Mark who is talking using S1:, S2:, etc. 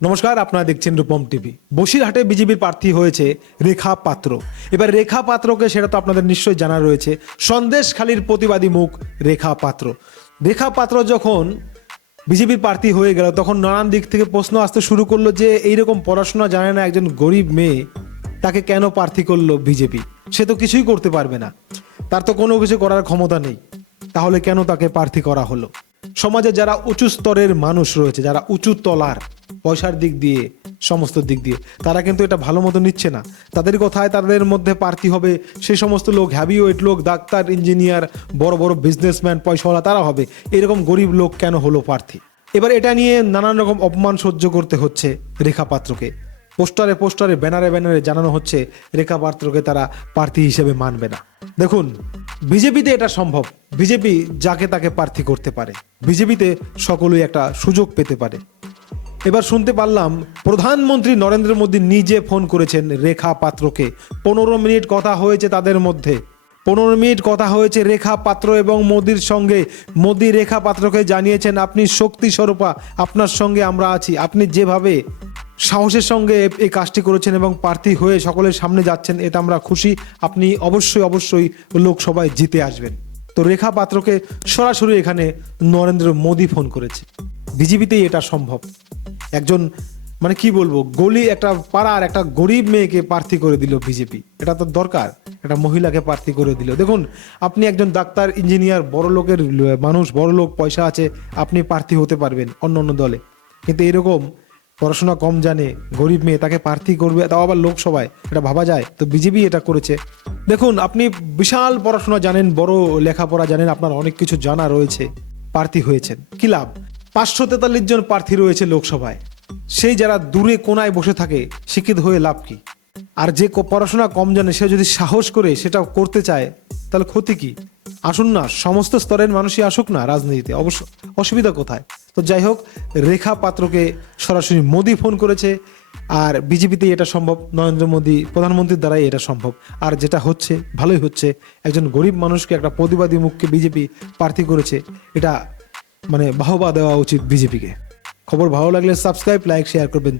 S1: নমস্কার, আপনারা দেখছেন রূপম টিভি। বসিরহাটে বিজেপির প্রার্থী হয়েছে রেখা পাত্র। এবার রেখা পাত্রকে সেটা তো আপনাদের নিশ্চয়ই জানা রয়েছে। সন্দেশখালীর প্রতিবাদী মুখ রেখা পাত্র। রেখা পাত্র যখন বিজেপির প্রার্থী হয়ে গেল, তখন নানান দিক থেকে প্রশ্ন আসতে শুরু করল যে, এইরকম পড়াশোনা জানে না একজন গরিব মেয়ে, তাকে কেন প্রার্থী করল বিজেপি? সে তো কিছুই করতে পারবে না। তার তো কোনো কিছু করার ক্ষমতা নেই। তাহলে কেন তাকে প্রার্থী করা হলো? সমাজে যারা উঁচু স্তরের মানুষ রয়েছে, যারা উঁচু তলার পয়সার দিক দিয়ে, সমস্ত দিক দিয়ে। তারা কিন্তু এটা ভালো মতো নিচ্ছে না। তাদের কথায় তাদের মধ্যে প্রার্থী হবে সে সমস্ত লোক, হ্যাভিওয়েট লোক, ডাক্তার, ইঞ্জিনিয়ার, বড় বড় বিজনেসম্যান পয়সাওয়ালা, তারা হবে। এরকম গরিব লোক কেন হলো প্রার্থী? এবার এটা নিয়ে নানান রকম অপমান সহ্য করতে হচ্ছে রেখা পাত্রকে। পোস্টারে পোস্টারে, ব্যানারে ব্যানারে জানানো হচ্ছে রেখা পাত্রকে তারা প্রার্থী হিসেবে মানবে না। দেখুন, বিজেপিতে এটা সম্ভব। বিজেপি যাকে তাকে প্রার্থী করতে পারে, বিজেপিতে সকলেই একটা সুযোগ পেতে পারে। এবার শুনতে পারলাম প্রধানমন্ত্রী নরেন্দ্র মোদী নিজে ফোন করেছেন রেখা পাত্রকে। পনেরো মিনিট কথা হয়েছে তাদের মধ্যে। পনেরো মিনিট কথা হয়েছে রেখা পাত্র এবং মোদির সঙ্গে। মোদি রেখা পাত্রকে জানিয়েছেন, আপনি শক্তি স্বরূপা, আপনার সঙ্গে আমরা আছি। আপনি যেভাবে সাহসের সঙ্গে এই কাজটি করেছেন এবং প্রার্থী হয়ে সকলের সামনে যাচ্ছেন, এটা আমরা খুশি। আপনি অবশ্যই অবশ্যই লোকসভায় জিতে আসবেন। তো রেখা পাত্রকে সরাসরি এখানে নরেন্দ্র মোদী ফোন করেছে। বিজেপিতেই এটা সম্ভব। একজন মানে কি বলব, গলি, একটা পাড়ার একটা গরিব মেয়েকে প্রার্থী করে দিল বিজেপি। এটা তো দরকার, একটা মহিলাকে প্রার্থী করে দিল। দেখুন, আপনি একজন ডাক্তার, ইঞ্জিনিয়ার, বড় লোকের মানুষ, বড় লোক, পয়সা আছে, আপনি প্রার্থী হতে পারবেন অন্য অন্য দলে। কিন্তু এরকম পড়াশোনা কম জানে, গরিব মেয়ে, তাকে প্রার্থী করবে, তাও আবার লোকসভায়, এটা ভাবা যায়? তো বিজেপি এটা করেছে। দেখুন, আপনি বিশাল পড়াশোনা জানেন, বড় লেখাপড়া জানেন, আপনার অনেক কিছু জানা রয়েছে, প্রার্থী হয়েছেন, কি লাভ? পাঁচশো তেতাল্লিশ জন প্রার্থী রয়েছে লোকসভায়। সেই যারা দূরে কোনায় বসে থাকে, শিক্ষিত হয়ে লাভ কি? আর যে পড়াশোনা কম জানে, সে যদি সাহস করে সেটা করতে চায়, তাহলে ক্ষতি কি? আসুন না, সমস্ত স্তরের মানুষই আসুক না রাজনীতিতে। অবশ্য অসুবিধা কোথায়? তো যাই হোক, রেখা পাত্রকে সরাসরি মোদি ফোন করেছে, আর বিজেপিতে এটা সম্ভব, নরেন্দ্র মোদী প্রধানমন্ত্রীর দ্বারাই এটা সম্ভব। আর যেটা হচ্ছে, ভালোই হচ্ছে, একজন গরিব মানুষকে, একটা প্রতিবাদী মুখকে বিজেপি প্রার্থী করেছে, এটা মানে বাহবা দেওয়া উচিত বিজেপিকে। খবর ভালো লাগলে সাবস্ক্রাইব লাইক শেয়ার করবেন।